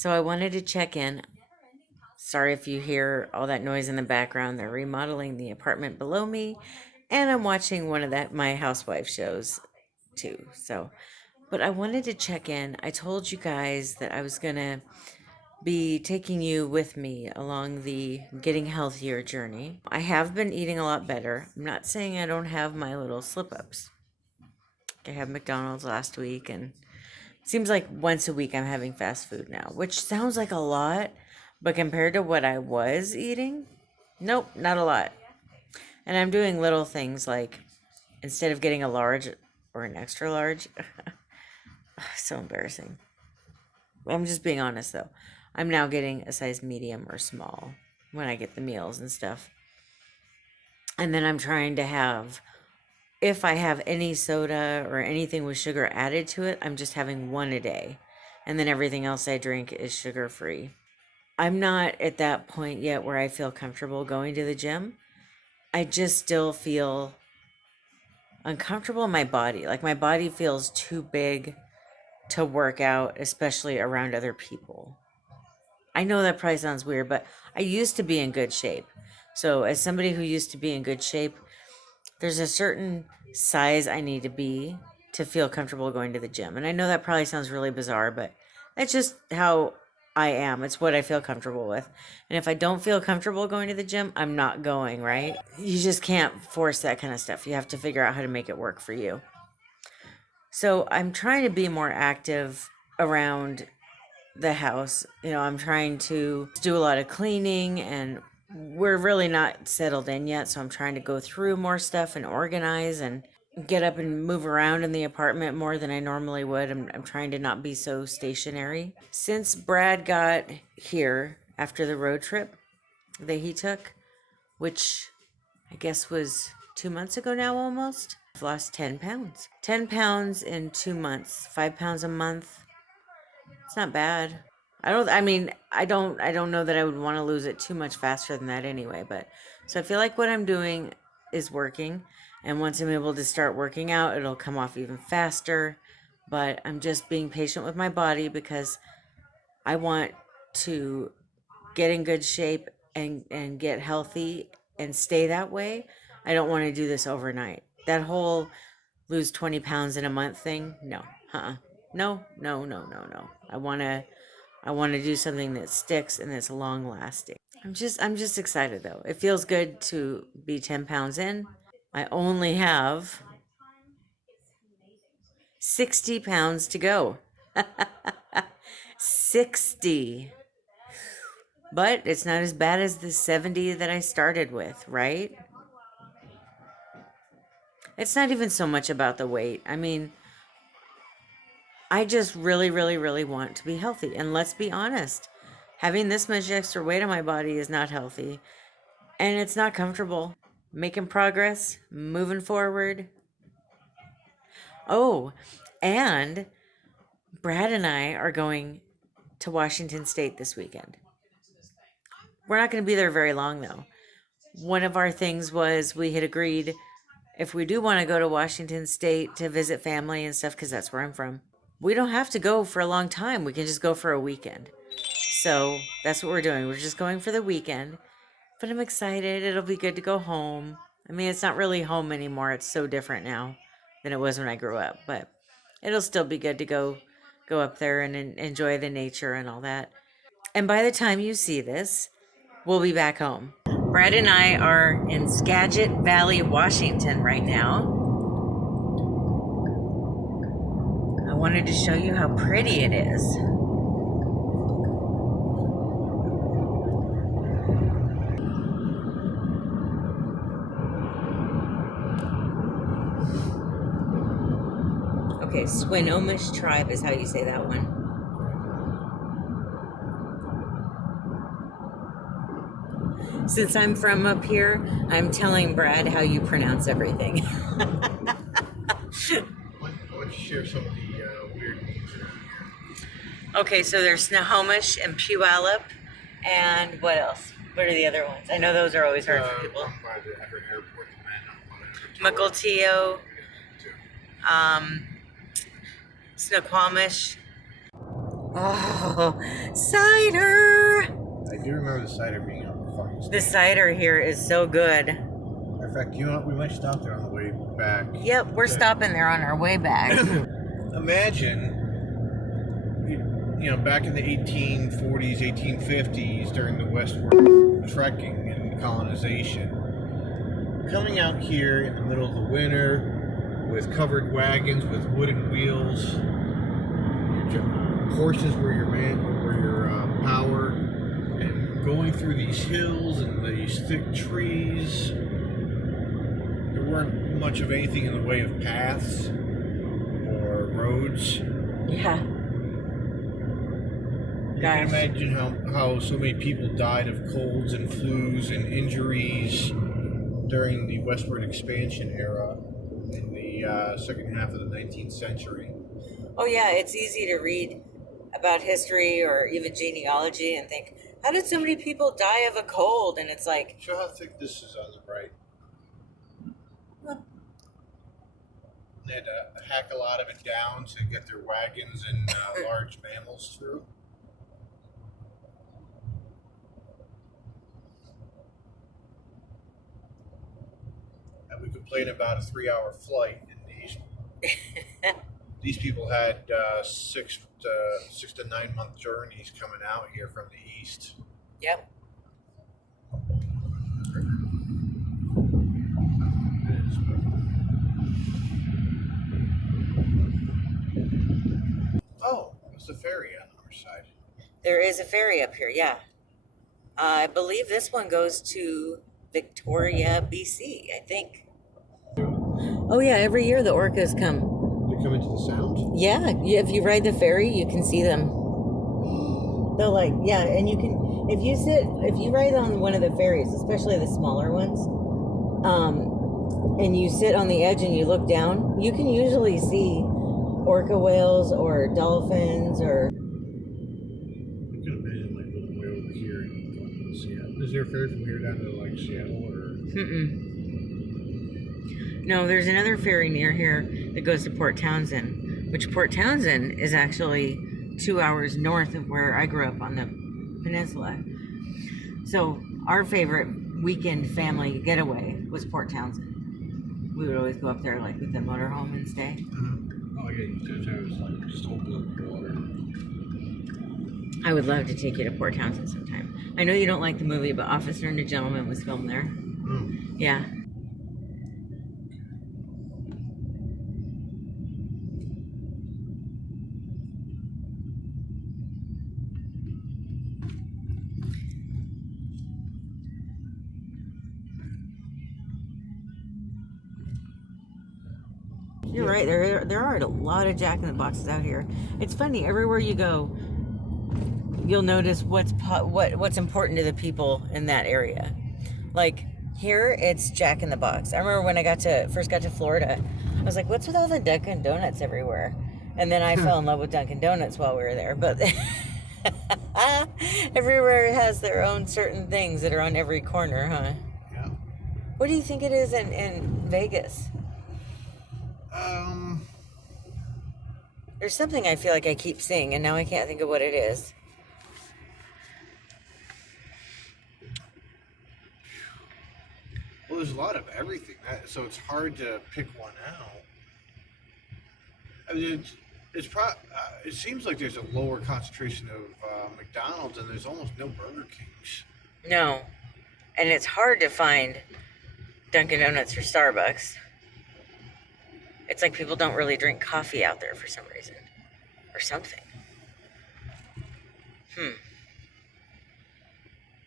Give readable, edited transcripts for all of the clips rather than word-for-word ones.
So I wanted to check in. Sorry if you hear all that noise in the background. They're remodeling the apartment below me, and I'm watching one of my housewife shows too. But I wanted to check in. I told you guys that I was gonna be taking you with me along the getting healthier journey. I have been eating a lot better. I'm not saying I don't have my little slip ups. I had McDonald's last week, and seems like once a week I'm having fast food now, which sounds like a lot, but compared to what I was eating, nope, not a lot. And I'm doing little things like instead of getting a large or an extra large, so embarrassing. I'm just being honest though. I'm now getting a size medium or small when I get the meals and stuff. And then I'm trying to have, if I have any soda or anything with sugar added to it, I'm just having one a day. And then everything else I drink is sugar free. I'm not at that point yet where I feel comfortable going to the gym. I just still feel uncomfortable in my body. Like my body feels too big to work out, especially around other people. I know that probably sounds weird, but I used to be in good shape. So, as somebody who used to be in good shape, there's a certain size I need to be to feel comfortable going to the gym. And I know that probably sounds really bizarre, but that's just how I am. It's what I feel comfortable with. And if I don't feel comfortable going to the gym, I'm not going, right? You just can't force that kind of stuff. You have to figure out how to make it work for you. So I'm trying to be more active around the house. I'm trying to do a lot of cleaning, and we're really not settled in yet. So I'm trying to go through more stuff and organize and get up and move around in the apartment more than I normally would. I'm trying to not be so stationary. Since Brad got here after the road trip that he took, which I guess was 2 months ago now almost, I've lost 10 pounds. 10 pounds in 2 months, 5 pounds a month. It's not bad. I don't know that I would want to lose it too much faster than that anyway, but so I feel like what I'm doing is working, and once I'm able to start working out, it'll come off even faster. But I'm just being patient with my body because I want to get in good shape and get healthy and stay that way. I don't want to do this overnight. That whole lose 20 pounds in a month thing, no. No, no, no, no, no. I want to do something that sticks and that's long lasting. I'm just excited though. It feels good to be 10 pounds in. I only have 60 pounds to go. 60. But it's not as bad as the 70 that I started with, right? It's not even so much about the weight. I mean, I just really, really, really want to be healthy. And let's be honest, having this much extra weight on my body is not healthy. And it's not comfortable. Making progress, moving forward. Oh, and Brad and I are going to Washington State this weekend. We're not going to be there very long, though. One of our things was we had agreed if we do want to go to Washington State to visit family and stuff, because that's where I'm from, we don't have to go for a long time. We can just go for a weekend. So that's what we're doing. We're just going for the weekend. But I'm excited. It'll be good to go home. I mean, it's not really home anymore. It's so different now than it was when I grew up. But it'll still be good to go up there and enjoy the nature and all that. And by the time you see this, we'll be back home. Brad and I are in Skagit Valley, Washington right now. I wanted to show you how pretty it is. Okay, Swinomish tribe is how you say that one. Since I'm from up here, I'm telling Brad how you pronounce everything. Why don't you share some of the weird names around here? Okay, so there's Snohomish and Puyallup, and what else? What are the other ones? I know those are always hard for people. By the airport, the man Mukilteo, too. Snoqualmish. Oh, cider! I do remember the cider being on the fucking stand. The cider here is so good. Matter of fact, you know what? We might stop there on the way back. Yep, we're stopping there on our way back. Imagine, back in the 1840s, 1850s, during the westward trekking and colonization, coming out here in the middle of the winter with covered wagons with wooden wheels. Horses were your power, and going through these hills and these thick trees. There weren't much of anything in the way of paths or roads. Yeah. You can imagine how so many people died of colds and flus and injuries during the westward expansion era in the second half of the 19th century. Oh yeah, it's easy to read about history or even genealogy and think, how did so many people die of a cold? And it's like, show how thick this is on the right. They had to hack a lot of it down to get their wagons and large mammals through. And we complain about a 3-hour flight, and these people had 6 to 9 month journeys coming out here from the east. Yep. Oh, there's a ferry on our side. There is a ferry up here, yeah. I believe this one goes to Victoria, BC, I think. Oh yeah, every year the orcas come. They come into the sound? Yeah, if you ride the ferry, you can see them. They're like, yeah, and you can, if you ride on one of the ferries, especially the smaller ones, and you sit on the edge and you look down, you can usually see orca whales or dolphins or... I could imagine like looking way over here and going to Seattle. Is there a ferry from here down to like Seattle or? No, there's another ferry near here that goes to Port Townsend, which Port Townsend is actually 2 hours north of where I grew up on the peninsula. So our favorite weekend family getaway was Port Townsend. We would always go up there like with the motorhome and stay. Oh yeah, you said I was like just holding the water. I would love to take you to Port Townsend sometime. I know you don't like the movie, but Officer and a Gentleman was filmed there. Yeah. You're right. There are a lot of Jack in the Boxes out here. It's funny. Everywhere you go, you'll notice what's important to the people in that area. Like here, it's Jack in the Box. I remember when I first got to Florida, I was like, "What's with all the Dunkin' Donuts everywhere?" And then I fell in love with Dunkin' Donuts while we were there. But everywhere has their own certain things that are on every corner, huh? Yeah. What do you think it is in Vegas? There's something I feel like I keep seeing, and now I can't think of what it is. Well, there's a lot of everything, so it's hard to pick one out. I mean, it seems like there's a lower concentration of McDonald's, and there's almost no Burger Kings. No, and it's hard to find Dunkin' Donuts or Starbucks. It's like people don't really drink coffee out there for some reason. Or something.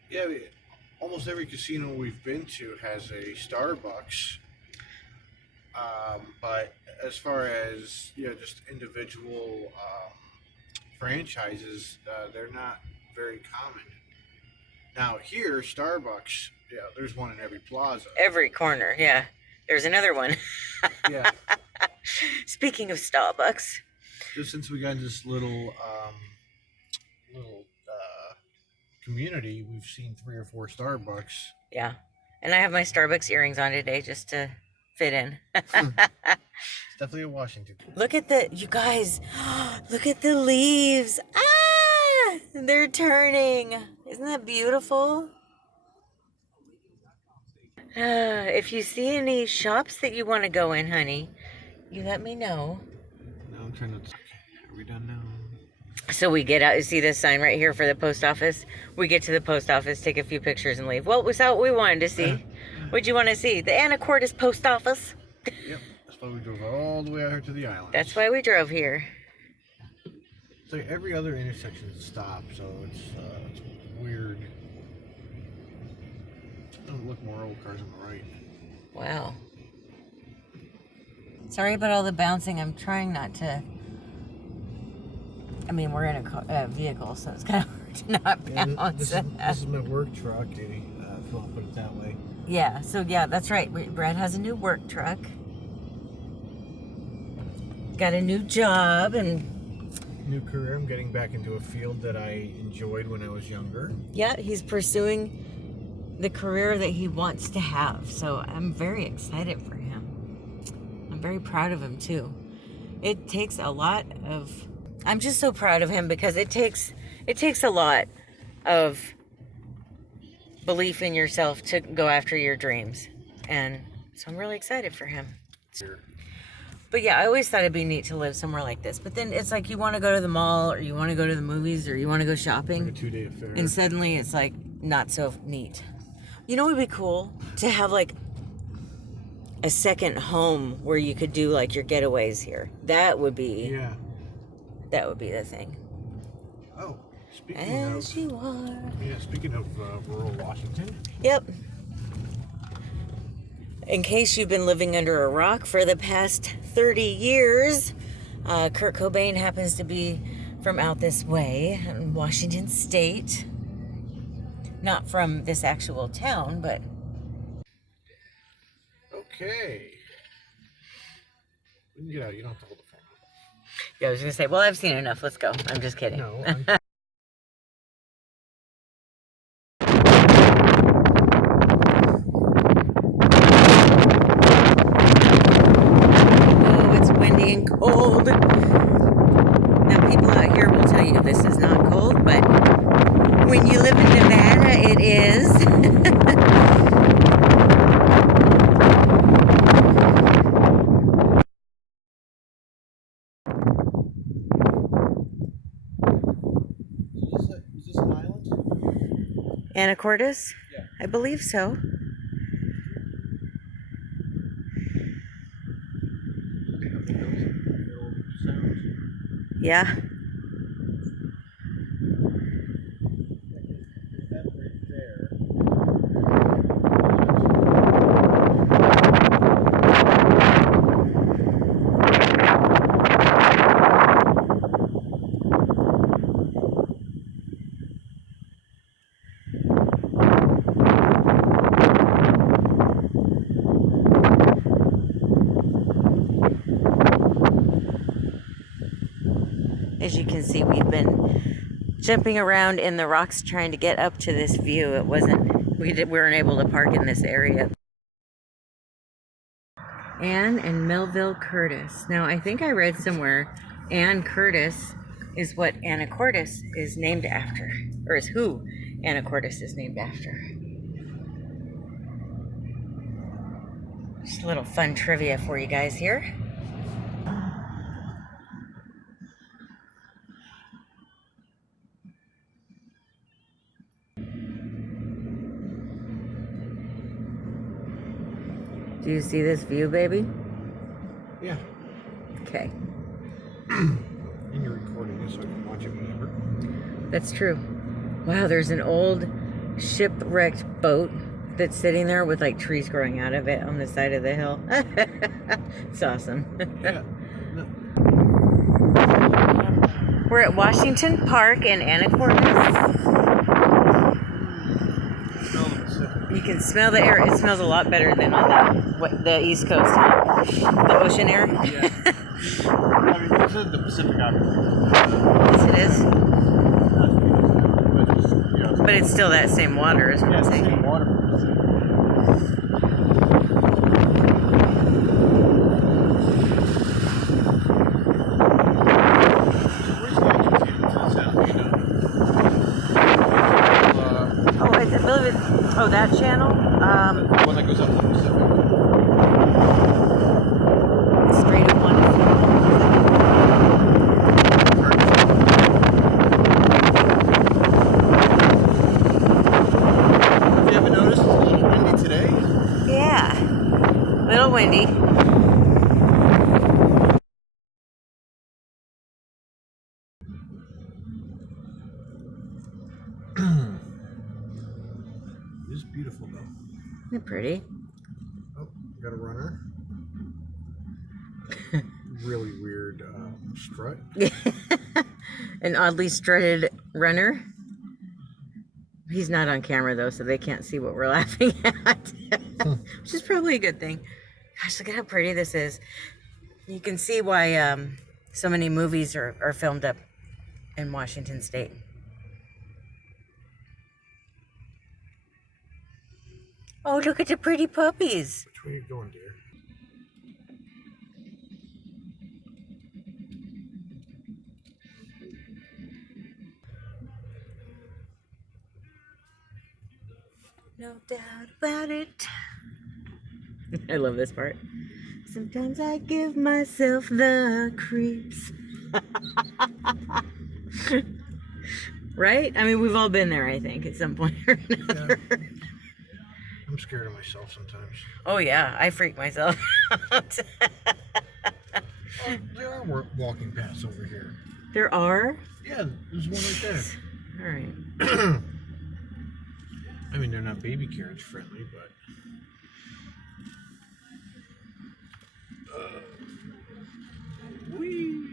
Yeah, I mean, almost every casino we've been to has a Starbucks. But as far as, just individual franchises, they're not very common. Now here, Starbucks, there's one in every plaza. Every corner, yeah. There's another one. Yeah. Speaking of Starbucks, just since we got this little community, we've seen 3 or 4 Starbucks. Yeah, and I have my Starbucks earrings on today just to fit in. It's definitely a Washington. Look at you guys. Look at the leaves. Ah! They're turning. Isn't that beautiful? If you see any shops that you want to go in, honey, you let me know. Now I'm trying to. Okay, are we done now? So we get out. You see this sign right here for the post office? We get to the post office, take a few pictures, and leave. Well, we saw what we wanted to see. What'd you want to see? The Anacortes post office. Yep, that's why we drove all the way out here to the island. That's why we drove here. It's like every other intersection is a stop, so it's weird. Oh, look, more old cars on the right. Wow. Sorry about all the bouncing. I'm trying not to. I mean, we're in a vehicle, so it's kind of hard to not bounce. This is my work truck, if I'll put it that way. Yeah, so yeah, that's right. Brad has a new work truck. Got a new job and... New career. I'm getting back into a field that I enjoyed when I was younger. Yeah, he's pursuing the career that he wants to have. So I'm very excited for him. I'm very proud of him too. It takes a lot of... I'm just so proud of him because it takes a lot of belief in yourself to go after your dreams. And so I'm really excited for him. But yeah, I always thought it'd be neat to live somewhere like this. But then it's like you want to go to the mall or you want to go to the movies or you want to go shopping. Like a 2-day affair. And suddenly it's like not so neat. You know what would be cool? To have like a second home where you could do like your getaways here. That would be... Yeah. That would be the thing. Oh, speaking As you are. Yeah, speaking of rural Washington. Yep. In case you've been living under a rock for the past 30 years, Kurt Cobain happens to be from out this way in Washington State. Not from this actual town, but... Okay. We can get out. You don't have to hold the phone. Yeah, I was going to say, well, I've seen enough. Let's go. I'm just kidding. No. Oh, it's windy and cold. Now, people out here will tell you this is not cold, but when you live in Nevada, it is. Is this an island? Anacortes? Yeah. I believe so. Yeah. As you can see, we've been jumping around in the rocks trying to get up to this view. It wasn't, we weren't able to park in this area. Anne and Melville Curtis. Now, I think I read somewhere Anne Curtis is what Anacortes is named after, or is who Anacortes is named after. Just a little fun trivia for you guys here. Do you see this view, baby? Yeah. Okay. And you're recording this so I can watch it whenever. That's true. Wow, there's an old shipwrecked boat that's sitting there with like trees growing out of it on the side of the hill. It's awesome. Yeah. No. We're at Washington Park in Anacortes. Smell the Pacific. You can smell the air. It smells a lot better than on the East Coast, huh? The ocean air. Yeah. I mean, this is the Pacific Island. Yes, it is. Yeah, But it's still that same water, is what yeah, I'm it's the saying. same water from the Pacific. Where's the entrance to the town, you know? I believe it. Oh, that channel. The one that goes out to the Pacific. Strait of One. You haven't noticed it's a little windy today? Yeah, little windy. It is beautiful though. They're pretty. Oh, got a runner. Really weird strut. An oddly strutted runner. He's not on camera though, so they can't see what we're laughing at, which is probably a good thing. Gosh, look at how pretty this is. You can see why so many movies are filmed up in Washington State. Oh, look at the pretty puppies. Which way are you going, dear? No doubt about it. I love this part. Sometimes I give myself the creeps. Right? I mean, we've all been there, I think, at some point or another. Yeah. I'm scared of myself sometimes. Oh, yeah. I freak myself out. Oh, there are walking paths over here. There are? Yeah, there's one right there. All right. I mean, they're not baby carriage friendly, but. Whee!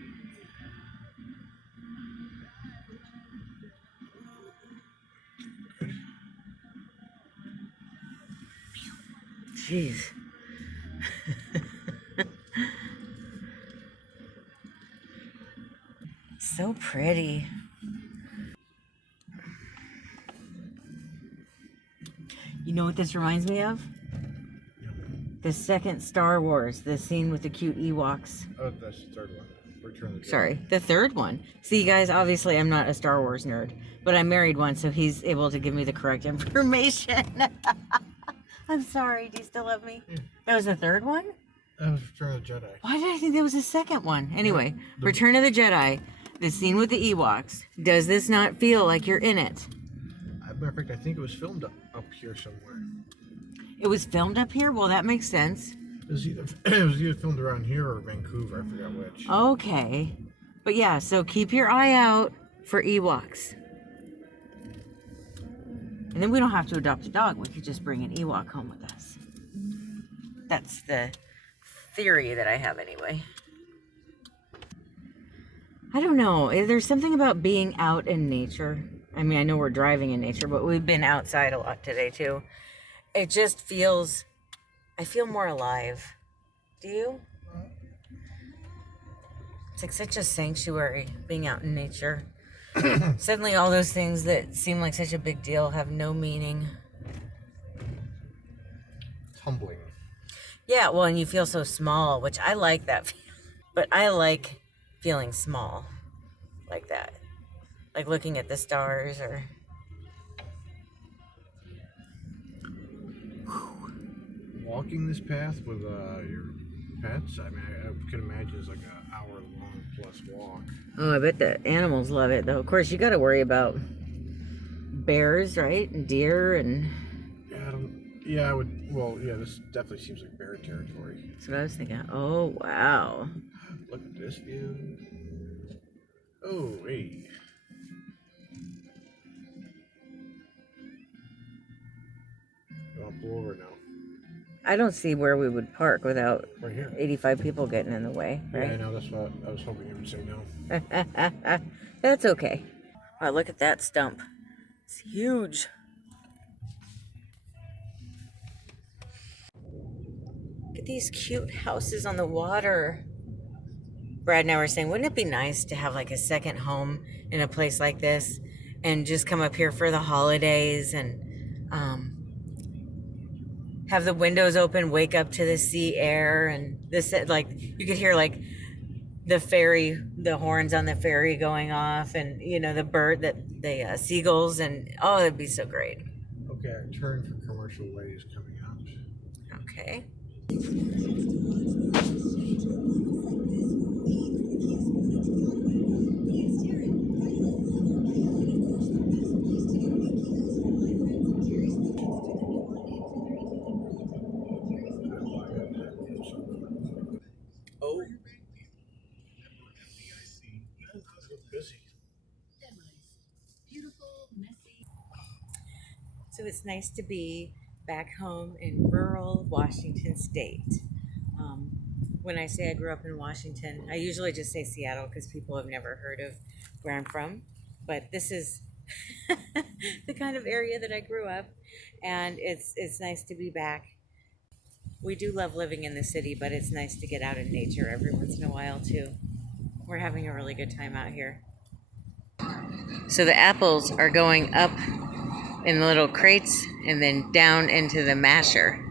Jeez. So pretty. You know what this reminds me of? The second Star Wars, the scene with the cute Ewoks. Oh, that's the third one. Return of the Jedi. Sorry, the third one. See, guys, obviously I'm not a Star Wars nerd, but I married one, so he's able to give me the correct information. I'm sorry. Do you still love me? Yeah. That was the third one? That was Return of the Jedi. Why did I think that was the second one? Anyway, Return of the Jedi, the scene with the Ewoks. Does this not feel like you're in it? As a matter of fact, I think it was filmed up here somewhere. It was filmed up here? Well, that makes sense. It was either filmed around here or Vancouver. I forgot which. Okay. But yeah, so keep your eye out for Ewoks. And then we don't have to adopt a dog. We could just bring an Ewok home with us. That's the theory that I have anyway. I don't know. There's something about being out in nature. I mean, I know we're driving in nature, but we've been outside a lot today too. It just feels, I feel more alive. Do you? It's like such a sanctuary being out in nature. Suddenly all those things that seem like such a big deal have no meaning. It's humbling. Yeah, well, and you feel so small, which I like that feeling. But I like feeling small like that. Like looking at the stars or... Walking this path with your pets, I mean, I could imagine it's like an hour-long plus walk. Oh, I bet the animals love it, though. Of course, you got to worry about bears, right? And deer and... Yeah, I would... Well, yeah, this definitely seems like bear territory. That's what I was thinking. Oh, wow. Look at this view. Oh, hey. I'll pull over now. I don't see where we would park without Right here. 85 people getting in the way, Yeah, I right? know. That's what I was hoping you would say no. That's okay. Wow, look at that stump. It's huge. Look at these cute houses on the water. Brad and I were saying, wouldn't it be nice to have like a second home in a place like this and just come up here for the holidays and have the windows open, wake up to the sea air, and this, like, you could hear like the ferry, the horns on the ferry going off, and you know, the bird, the seagulls, and oh, it'd be so great. Oh, Okay, our turn for commercial way is coming up. Okay. Oh, busy. So it's nice to be back home in rural Washington State. Um, when I say I grew up in Washington, I usually just say Seattle because people have never heard of where I'm from. But this is the kind of area that I grew up, and it's nice to be back. We do love living in the city, but it's nice to get out in nature every once in a while too. We're having a really good time out here. So the apples are going up in little crates and then down into the masher.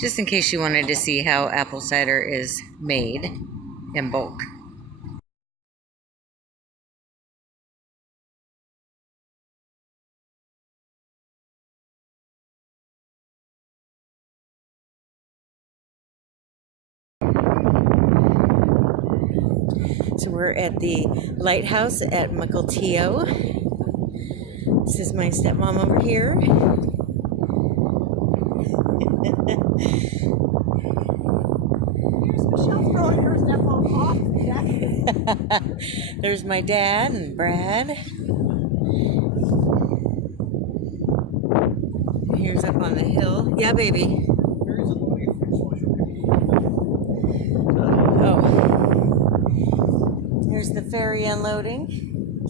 Just in case you wanted to see how apple cider is made in bulk. So we're at the lighthouse at Mukilteo. This is my stepmom over here. Here's Michelle throwing her stepmom off the deck. There's my dad and Brad. Here's up on the hill. Yeah, baby. Oh. There's the ferry unloading.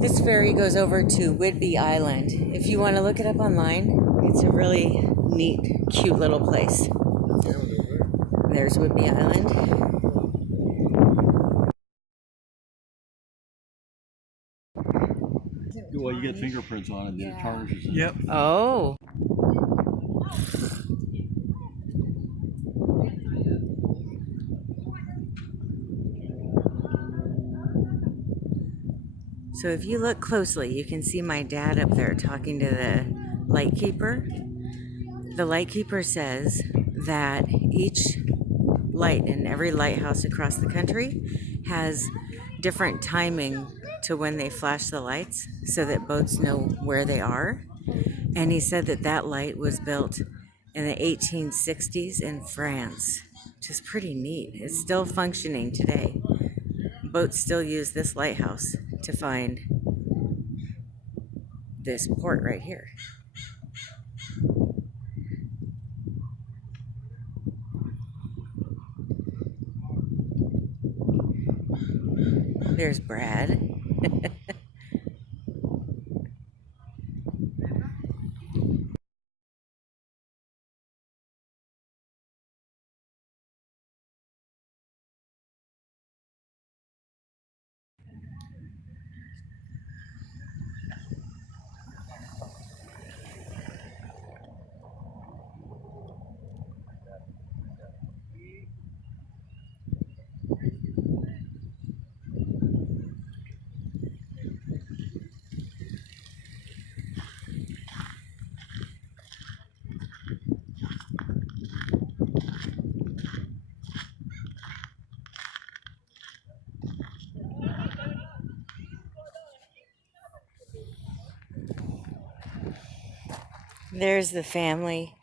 This ferry goes over to Whidbey Island. If you want to look it up online, it's a really neat, cute little place. There's Whidbey Island. Well, you get fingerprints on it, then it tarnishes it. Yep. Oh. So if you look closely, you can see my dad up there talking to the lightkeeper. The lightkeeper says that each light in every lighthouse across the country has different timing to when they flash the lights so that boats know where they are. And he said that that light was built in the 1860s in France, which is pretty neat. It's still functioning today. Boats still use this lighthouse to find this port right here. There's Brad. There's the family.